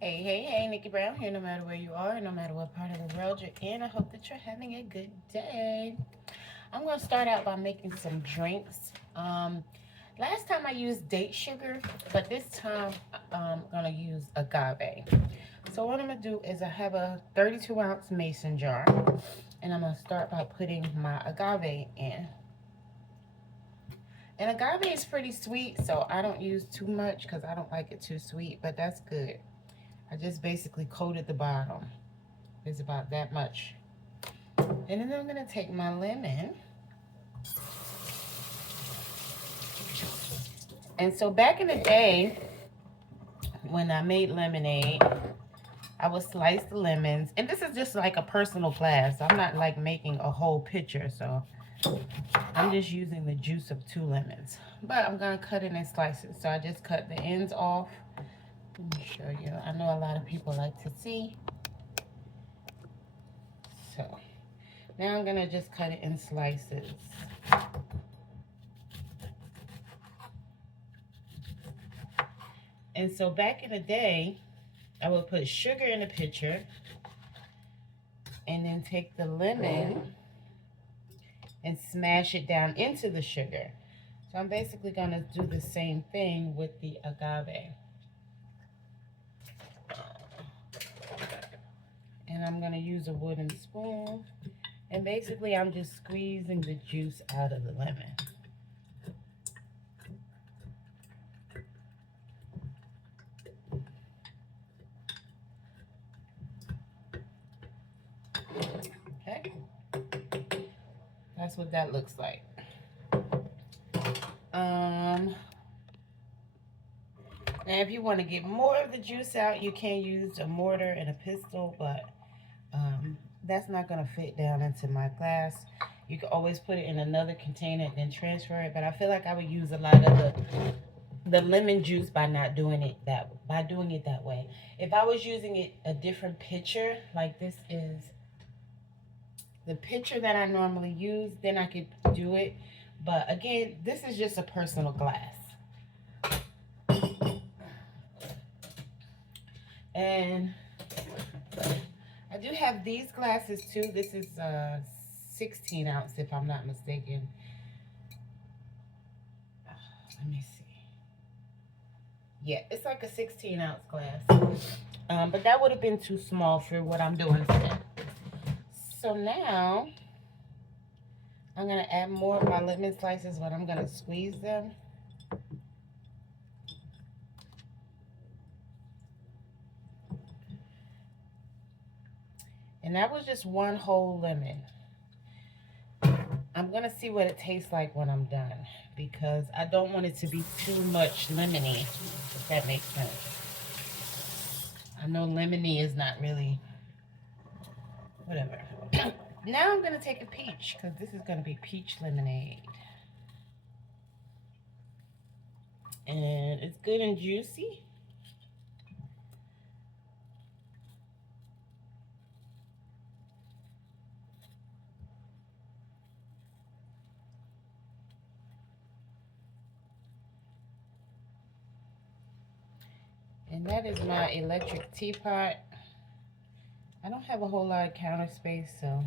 Hey, Nikki Brown here, no matter where you are, no matter what part of the world you're in. I hope that you're having a good day. I'm going to start out by making some drinks. Last time I used date sugar, but this time I'm going to use agave. So, what I'm going to do is I have a 32-ounce mason jar, and I'm going to start by putting my agave in. And agave is pretty sweet, so I don't use too much because I don't like it too sweet, but that's good. I just basically coated the bottom. It's about that much. And then I'm going to take my lemon. And so back in the day, when I made lemonade, I would slice the lemons. And this is just like a personal glass. I'm not like making a whole pitcher, so I'm just using the juice of 2 lemons. But I'm going to cut it in slices. So I just cut the ends off. Let me show you. I know a lot of people like to see. So now I'm going to just cut it in slices. And so back in the day, I would put sugar in a pitcher and then take the lemon and smash it down into the sugar. So I'm basically going to do the same thing with the agave. And I'm going to use a wooden spoon. And basically I'm just squeezing the juice out of the lemon. Okay? That's what that looks like. Now, if you want to get more of the juice out, you can use a mortar and a pestle, but that's not going to fit down into my glass. You can always put it in another container and then transfer it, but I feel like I would use a lot of the lemon juice by not doing it that way. If I was using it a different pitcher, like this is the pitcher that I normally use, then I could do it. But again, this is just a personal glass. And I do have these glasses too. This is 16 ounce if I'm not mistaken. Let me see. Yeah, it's like a 16-ounce glass. But that would have been too small for what I'm doing today. So now I'm going to add more of my lemon slices, but I'm going to squeeze them. And that was just one whole lemon. I'm going to see what it tastes like when I'm done because I don't want it to be too much lemony, if that makes sense. I know lemony is not really, whatever. Now I'm going to take a peach because this is going to be peach lemonade. And it's good and juicy. And that is my electric teapot. I don't have a whole lot of counter space, so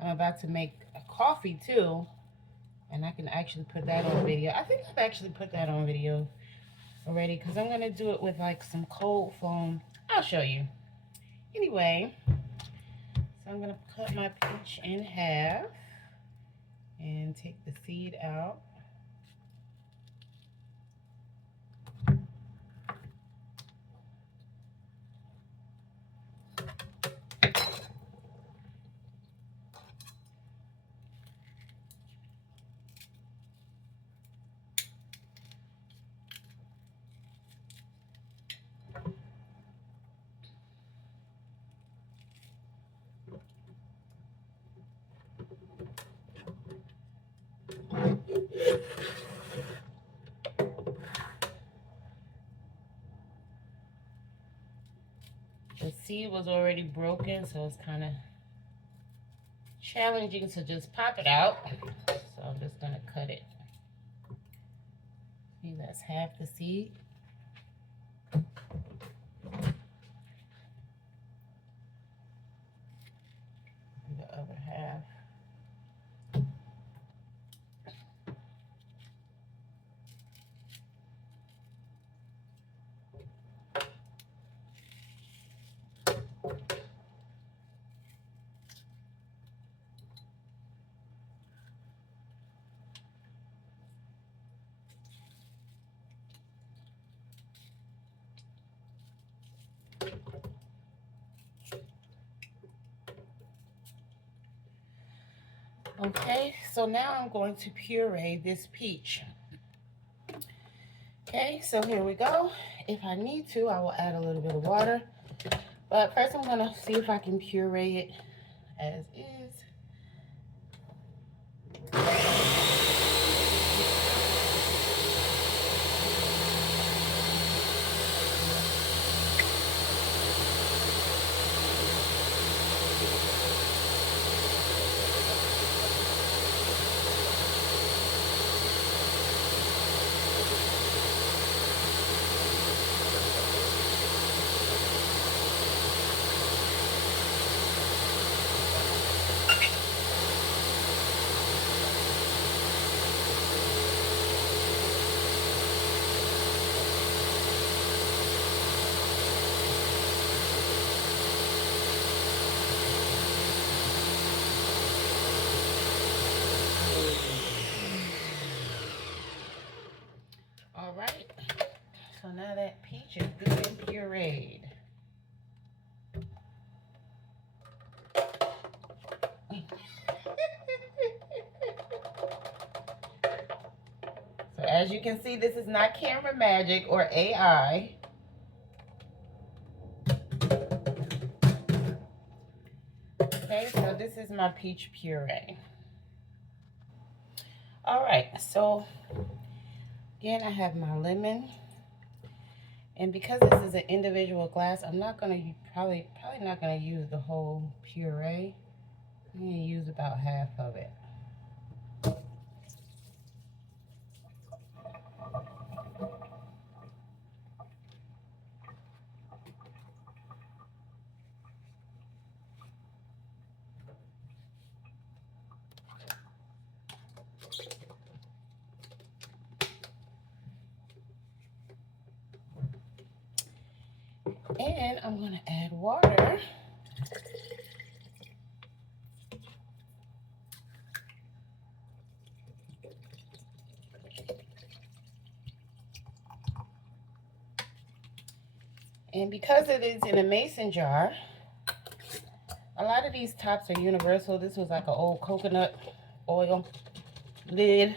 I'm about to make a coffee too. And I can actually put that on video. I think I've actually put that on video already because I'm going to do it with like some cold foam. I'll show you. Anyway, so I'm going to cut my peach in half and take the seed out. The seed was already broken, so it's kind of challenging to just pop it out. So I'm just going to cut it. See, that's half the seed. Okay, so now I'm going to puree this peach. Okay, so here we go. If I need to, I will add a little bit of water. But first I'm gonna see if I can puree it as is. All right, so now that peach is good and pureed. So as you can see, this is not camera magic or AI. Okay, so this is my peach puree. All right, so again, I have my lemon. And because this is an individual glass, I'm not gonna probably not gonna use the whole puree. I'm gonna use about half of it. And I'm gonna add water. And because it is in a mason jar, a lot of these tops are universal. This was like an old coconut oil lid.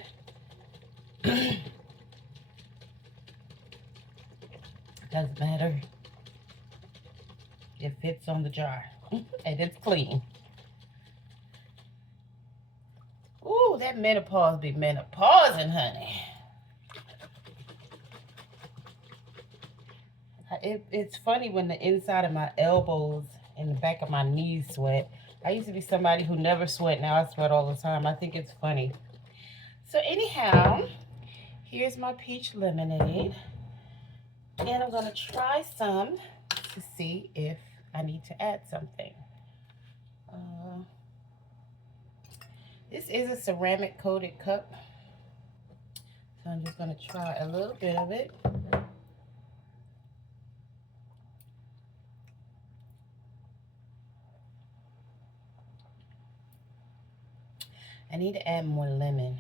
Doesn't matter. It fits on the jar. And it's clean. Ooh, that menopause be menopausing, honey. It's funny when the inside of my elbows and the back of my knees sweat. I used to be somebody who never sweat. Now I sweat all the time. I think it's funny. So anyhow, here's my peach lemonade. And I'm going to try some to see if I need to add something. This is a ceramic coated cup. So I'm just going to try a little bit of it. I need to add more lemon.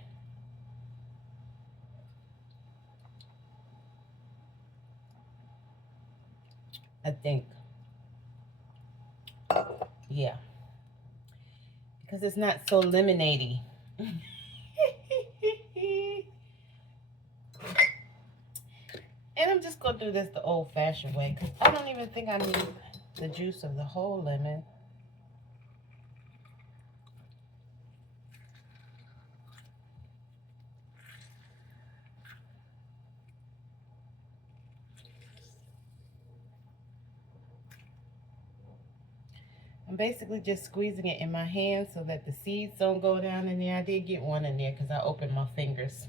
I think. Yeah. Because it's not so lemonade-y. And I'm just going to do this the old-fashioned way. Because I don't even think I need the juice of the whole lemon. I'm basically just squeezing it in my hand so that the seeds don't go down in there. I did get one in there because I opened my fingers.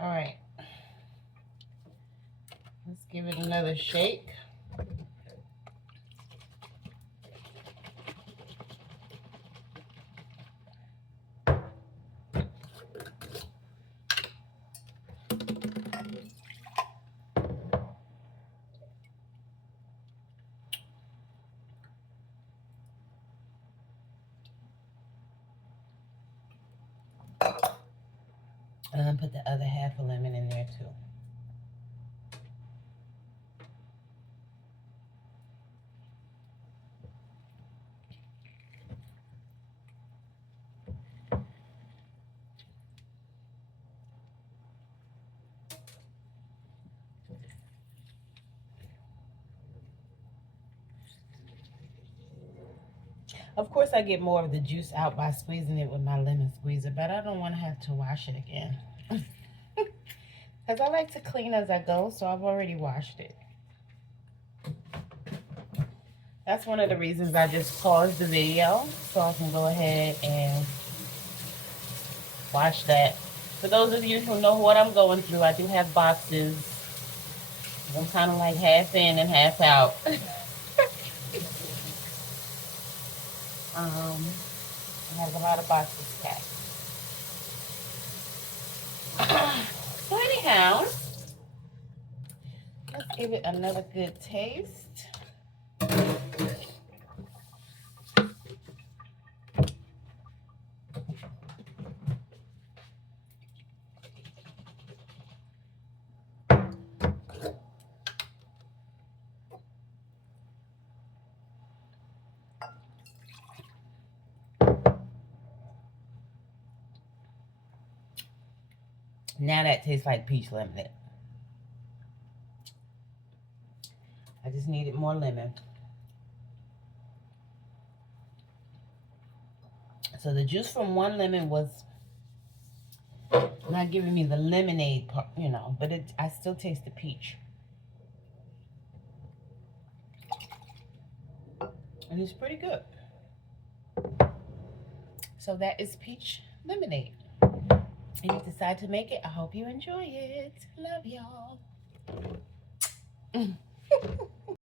All right. Let's give it another shake. And put the other half a lemon in there too. Of course, I get more of the juice out by squeezing it with my lemon squeezer, but I don't want to have to wash it again. Because I like to clean as I go, so I've already washed it. That's one of the reasons I just paused the video, so I can go ahead and wash that. For those of you who know what I'm going through, I do have boxes. I'm kind of like half in and half out. I have a lot of boxes packed. So anyhow, let's give it another good taste. Now that tastes like peach lemonade. I just needed more lemon. So the juice from one lemon was not giving me the lemonade part, you know, but I still taste the peach. And it's pretty good. So that is peach lemonade. If you decide to make it, I hope you enjoy it. Love y'all.